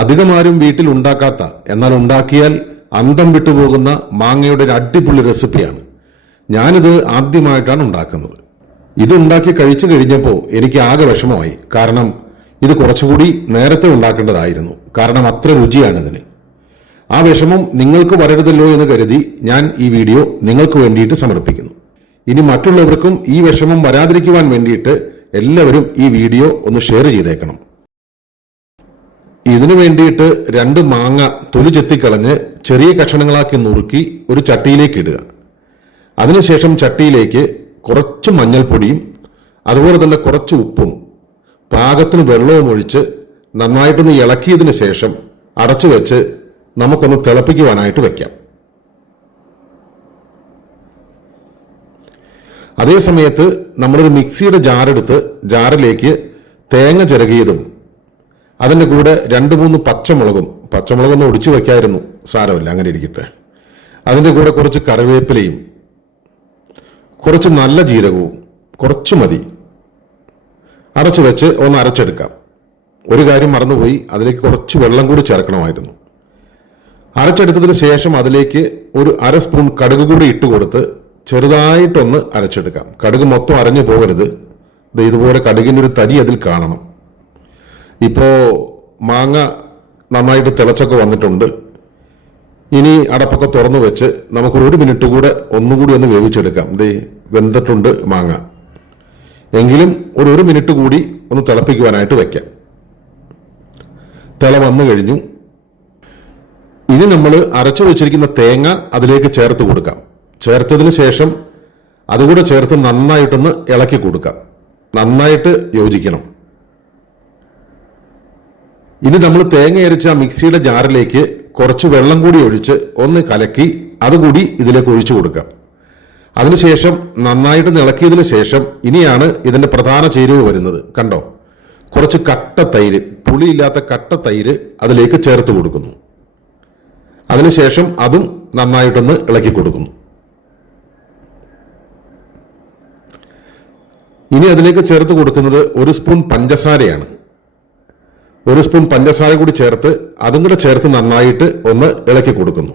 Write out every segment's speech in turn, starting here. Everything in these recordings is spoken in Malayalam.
അധികമാരും വീട്ടിൽ ഉണ്ടാക്കാത്ത എന്നാൽ ഉണ്ടാക്കിയാൽ അന്തം വിട്ടുപോകുന്ന മാങ്ങയുടെ ഒരു അടിപൊളി റെസിപ്പിയാണ്. ഞാനിത് ആദ്യമായിട്ടാണ് ഉണ്ടാക്കുന്നത്. ഇത് ഉണ്ടാക്കി കഴിച്ചു കഴിഞ്ഞപ്പോൾ എനിക്ക് ആകെ വിഷമമായി. കാരണം ഇത് കുറച്ചുകൂടി നേരത്തെ ഉണ്ടാക്കേണ്ടതായിരുന്നു. കാരണം അത്ര രുചിയാണ് ഇതിന് ആ വിഷമം നിങ്ങൾക്ക് വരരുതല്ലോ എന്ന് കരുതി ഞാൻ ഈ വീഡിയോ നിങ്ങൾക്ക് വേണ്ടിയിട്ട് സമർപ്പിക്കുന്നു. ഇനി മറ്റുള്ളവർക്കും ഈ വിഷമം വരാതിരിക്കുവാൻ വേണ്ടിയിട്ട് എല്ലാവരും ഈ വീഡിയോ ഒന്ന് ഷെയർ ചെയ്തേക്കണം. ഇതിനു വേണ്ടിയിട്ട് രണ്ട് മാങ്ങ തൊലി ചെത്തിക്കളഞ്ഞ് ചെറിയ കഷണങ്ങളാക്കി നുറുക്കി ഒരു ചട്ടിയിലേക്ക് ഇടുക. അതിനുശേഷം ചട്ടിയിലേക്ക് കുറച്ച് മഞ്ഞൾപ്പൊടിയും അതുപോലെ തന്നെ കുറച്ച് ഉപ്പും പാകത്തിന് വെള്ളവും ഒഴിച്ച് നന്നായിട്ടൊന്ന് ഇളക്കിയതിന് ശേഷം അടച്ചു വെച്ച് നമുക്കൊന്ന് തിളപ്പിക്കുവാനായിട്ട് വെക്കാം. അതേ സമയത്ത് നമ്മളൊരു മിക്സിയുടെ ജാറെടുത്ത് ജാറിലേക്ക് തേങ്ങ ചിരകിയതും അതിന്റെ കൂടെ രണ്ട് മൂന്ന് പച്ചമുളകും പച്ചമുളകൊന്നും ഒടിച്ചു വയ്ക്കായിരുന്നു. സാരമില്ല അങ്ങനെ ഇരിക്കട്ടെ. അതിന്റെ കൂടെ കുറച്ച് കറിവേപ്പിലയും കുറച്ച് നല്ല ജീരകവും കുറച്ച് മതി. അടച്ചു വെച്ച് ഒന്ന് അരച്ചെടുക്കാം. ഒരു കാര്യം മറന്നുപോയി അതിലേക്ക് കുറച്ച് വെള്ളം കൂടി ചേർക്കണമായിരുന്നു. അരച്ചെടുത്തതിന് ശേഷം അതിലേക്ക് ഒരു അര സ്പൂൺ കടുക് കൂടി ഇട്ട് കൊടുത്ത് ചെറുതായിട്ടൊന്ന് അരച്ചെടുക്കാം. കടുക് മൊത്തം അരഞ്ഞു പോകരുത്. ഇതുപോലെ കടുകിന്റെ ഒരു തരി അതിൽ കാണണം. ഇപ്പോൾ മാങ്ങ നന്നായിട്ട് തിളച്ചൊക്കെ വന്നിട്ടുണ്ട്. ഇനി അടപ്പൊക്കെ തുറന്നു വെച്ച് നമുക്ക് ഒരു മിനിറ്റ് കൂടെ ഒന്നുകൂടി ഒന്ന് വേവിച്ചെടുക്കാം. ദേ വെന്തിട്ടുണ്ട് മാങ്ങ. എങ്കിലും ഒരു ഒരു മിനിറ്റ് കൂടി ഒന്ന് തിളപ്പിക്കുവാനായിട്ട് വെക്കാം. തിള വന്നു കഴിഞ്ഞു. ഇനി നമ്മൾ അരച്ചു വെച്ചിരിക്കുന്ന തേങ്ങ അതിലേക്ക് ചേർത്ത് കൊടുക്കാം. ചേർത്തതിന് ശേഷം അതുകൂടെ ചേർത്ത് നന്നായിട്ടൊന്ന് ഇളക്കി കൊടുക്കാം. നന്നായിട്ട് യോജിക്കണം. ഇനി നമ്മൾ തേങ്ങ അരച്ച മിക്സിയുടെ ജാറിലേക്ക് കുറച്ച് വെള്ളം കൂടി ഒഴിച്ച് ഒന്ന് കലക്കി അതുകൂടി ഇതിലേക്ക് ഒഴിച്ചു കൊടുക്കാം അതിനുശേഷം നന്നായിട്ട് നിളക്കിയതിന് ശേഷം ഇനിയാണ് ഇതിന്റെ പ്രധാന ചേരുവ വരുന്നത്. കണ്ടോ? കുറച്ച് കട്ട തൈര് പുളിയില്ലാത്ത കട്ട തൈര് അതിലേക്ക് ചേർത്ത് കൊടുക്കുന്നു. അതിനുശേഷം അതും നന്നായിട്ടൊന്ന് ഇളക്കി കൊടുക്കുന്നു. ഇനി അതിലേക്ക് ചേർത്ത് കൊടുക്കുന്നത് ഒരു സ്പൂൺ പഞ്ചസാരയാണ്. ഒരു സ്പൂൺ പഞ്ചസാര കൂടി ചേർത്ത് അതും കൂടെ ചേർത്ത് നന്നായിട്ട് ഒന്ന് ഇളക്കി കൊടുക്കുന്നു.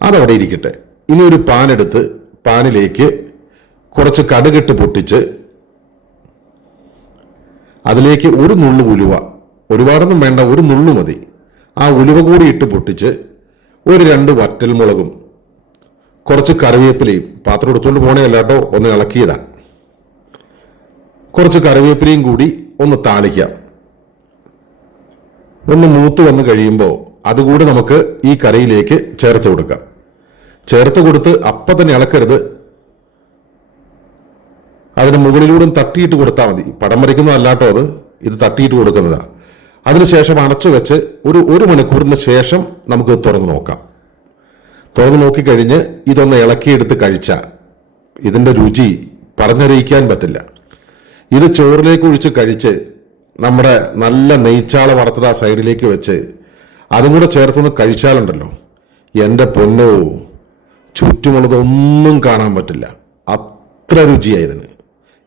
അതവിടെ ഇരിക്കട്ടെ. ഇനി ഒരു പാൻ എടുത്ത് പാനിലേക്ക് കുറച്ച് കടുകിട്ട് പൊട്ടിച്ച് അതിലേക്ക് ഒരു നുള്ളു ഉലുവ ഒരുപാടൊന്നും വേണ്ട ഒരു നുള്ളു മതി. ആ ഉലുവ കൂടി ഇട്ട് പൊട്ടിച്ച് ഒരു രണ്ട് വറ്റൽമുളകും കുറച്ച് കറിവേപ്പിലയും പാത്രം എടുത്തുകൊണ്ട് പോകണേ അല്ലാട്ടോ ഒന്ന് ഇളക്കിയതാണ് കുറച്ച് കറിവേപ്പിലയും കൂടി ഒന്ന് താളിക്കാം. ഒന്ന് മൂത്ത് വന്ന് കഴിയുമ്പോൾ അതുകൂടി നമുക്ക് ഈ കറിയിലേക്ക് ചേർത്ത് കൊടുക്കാം. ചേർത്ത് കൊടുത്ത് അപ്പം തന്നെ ഇളക്കരുത്. അതിന് മുകളിലൂടെ തട്ടിയിട്ട് കൊടുത്താൽ മതി. പടം വരയ്ക്കുന്നതല്ലാട്ടോ അത്. ഇത് തട്ടിയിട്ട് കൊടുക്കുന്നതാണ് അതിനുശേഷം അടച്ചു വെച്ച് ഒരു ഒരു മണിക്കൂറിന് ശേഷം നമുക്ക് തുറന്ന് നോക്കാം. തുറന്ന് നോക്കിക്കഴിഞ്ഞ് ഇതൊന്ന് ഇളക്കിയെടുത്ത് കഴിച്ചാൽ ഇതിന്റെ രുചി പറഞ്ഞറിയിക്കാൻ പറ്റില്ല. ഇത് ചോറിലേക്ക് ഒഴിച്ച് കഴിച്ച് നമ്മുടെ നല്ല നെയ്ച്ചാള വറുത്തത് ആ സൈഡിലേക്ക് വെച്ച് അതും കൂടെ ചേർത്തൊന്ന് കഴിച്ചാലുണ്ടല്ലോ. എന്റെ പൊന്നോ ചുറ്റുമുള്ളതൊന്നും കാണാൻ പറ്റില്ല. അത്ര രുചിയായി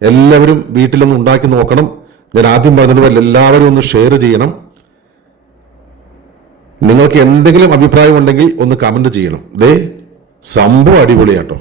എല്ലാവരും വീട്ടിലൊന്ന് ഉണ്ടാക്കി നോക്കണം. ഞാൻ ആദ്യം പറഞ്ഞതുപോലെ എല്ലാവരും ഒന്ന് ഷെയർ ചെയ്യണം. നിങ്ങൾക്ക് എന്തെങ്കിലും അഭിപ്രായം ഉണ്ടെങ്കിൽ ഒന്ന് കമന്റ് ചെയ്യണം. ദേ സംഭവം അടിപൊളിയാട്ടോ.